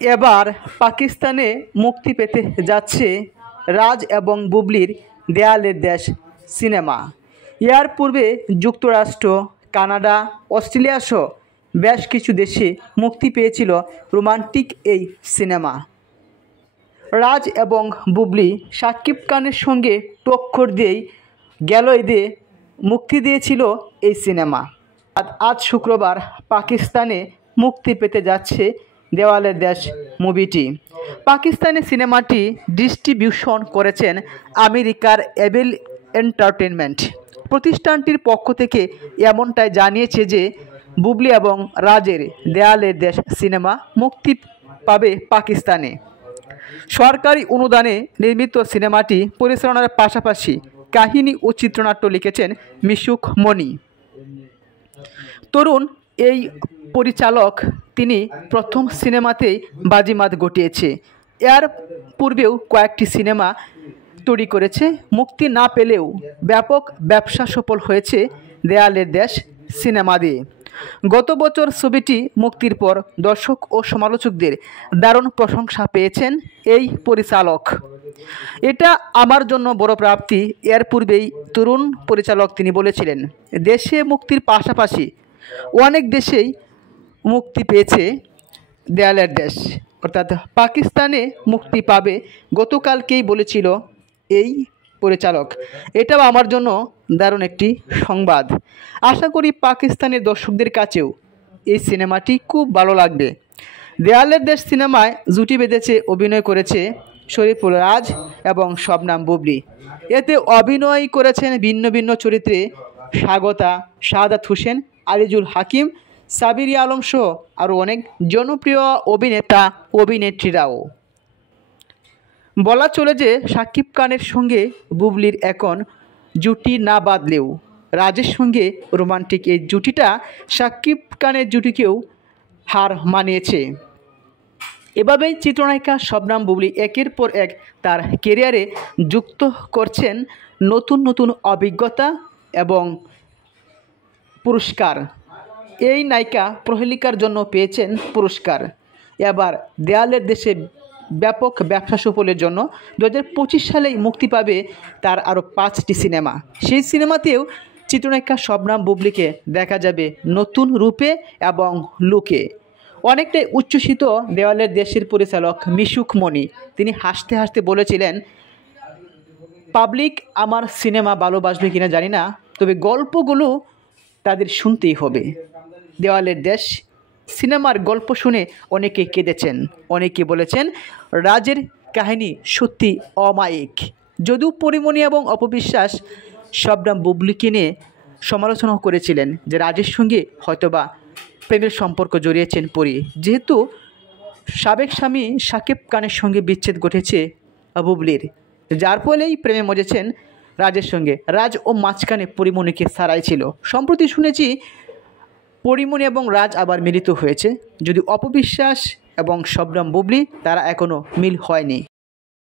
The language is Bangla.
এবার পাকিস্তানে মুক্তি পেতে যাচ্ছে রাজ এবং বুবলির দেয়ালের দেশ সিনেমা। এর পূর্বে যুক্তরাষ্ট্র, কানাডা, অস্ট্রেলিয়া সহ বেশ কিছু দেশে মুক্তি পেয়েছিল রোমান্টিক এই সিনেমা। রাজ এবং বুবলি শাকিব খানের সঙ্গে টক্কর দিয়েই গেল ঈদে মুক্তি দিয়েছিল এই সিনেমা। আজ শুক্রবার পাকিস্তানে মুক্তি পেতে যাচ্ছে দেওয়ালের দেশ মুভিটি। পাকিস্তানি সিনেমাটি ডিস্ট্রিবিউশন করেছেন আমেরিকার এবেল এন্টারটেনমেন্ট। প্রতিষ্ঠানটির পক্ষ থেকে এমনটাই জানিয়েছে যে বুবলি এবং রাজের দেয়ালের দেশ সিনেমা মুক্তি পাবে পাকিস্তানে। সরকারি অনুদানে নির্মিত সিনেমাটি পরিচালনার পাশাপাশি কাহিনী ও চিত্রনাট্য লিখেছেন মিশুক মনি। তরুণ এই পরিচালক, তিনি প্রথম সিনেমাতেই বাজিমাত ঘটিয়েছে। এর পূর্বেও কয়েকটি সিনেমা তৈরি করেছে। মুক্তি না পেলেও ব্যাপক ব্যবসা সফল হয়েছে দেয়ালের দেশ সিনেমা দিয়ে। গত বছর ছবিটি মুক্তির পর দর্শক ও সমালোচকদের দারুণ প্রশংসা পেয়েছেন এই পরিচালক। এটা আমার জন্য বড় প্রাপ্তি। এর পূর্বেই তরুণ পরিচালক তিনি বলেছিলেন, দেশে মুক্তির পাশাপাশি অনেক দেশেই মুক্তি পেয়েছে দেয়ালের দেশ, অর্থাৎ পাকিস্তানে মুক্তি পাবে গতকালকেই বলেছিল এই পরিচালক। এটাও আমার জন্য দারুণ একটি সংবাদ। আশা করি পাকিস্তানের দর্শকদের কাছেও এই সিনেমাটি খুব ভালো লাগবে। দেয়ালের দেশ সিনেমায় জুটি বেঁধেছে, অভিনয় করেছে শরীফুল রাজ এবং শবনাম বুবলি। এতে অভিনয় করেছেন ভিন্ন ভিন্ন চরিত্রে স্বাগতা, শাহাদাত হোসেন, আলিজুল হাকিম, সাবিরি আলম সহ আরও অনেক জনপ্রিয় অভিনেতা অভিনেত্রীরাও। বলা চলে যে শাকিব খানের সঙ্গে বুবলির এখন জুটি না বাঁধলেও রাজের সঙ্গে রোমান্টিক এই জুটিটা শাকিব খানের জুটিকেও হার মানিয়েছে। এভাবেই চিত্রনায়িকা শবনাম বুবলি একের পর এক তার ক্যারিয়ারে যুক্ত করছেন নতুন নতুন অভিজ্ঞতা এবং পুরস্কার। এই নায়িকা প্রহেলিকার জন্য পেয়েছেন পুরস্কার। এবার দেয়ালের দেশে ব্যাপক ব্যবসা সফলের জন্য 2025 সালেই মুক্তি পাবে তার আরও 5টি সিনেমা। সেই সিনেমাতেও চিত্রনায়িকা শবনাম বুবলিকে দেখা যাবে নতুন রূপে এবং লুকে। অনেকটাই উচ্ছ্বসিত দেওয়ালের দেশের পরিচালক মিশুক মনি। তিনি হাসতে হাসতে বলেছিলেন, পাবলিক আমার সিনেমা ভালোবাসবে কিনা জানি না, তবে গল্পগুলো তাদের শুনতেই হবে। দেওয়ালের দেশ সিনেমার গল্প শুনে অনেকে কেঁদেছেন, অনেকে বলেছেন রাজের কাহিনী সত্যি অমায়িক। যদিও পরিমণি এবং অপবিশ্বাস শবনাম বুবলিকে নিয়ে সমালোচনা করেছিলেন যে রাজের সঙ্গে হয়তোবা প্রেমের সম্পর্ক জড়িয়েছেন পরি, যেহেতু সাবেক স্বামী শাকিব খানের সঙ্গে বিচ্ছেদ ঘটেছে বুবলির, যার ফলেই প্রেমে মজেছেন রাজের সঙ্গে। রাজ ও মাঝখানে পরিমণিকে ছাড়াই ছিল। সম্প্রতি শুনেছি পরিমণি এবং রাজ আবার মিলিত হয়েছে, যদি অপবিশ্বাস এবং শবনাম বুবলি তারা এখনও মিল হয়নি।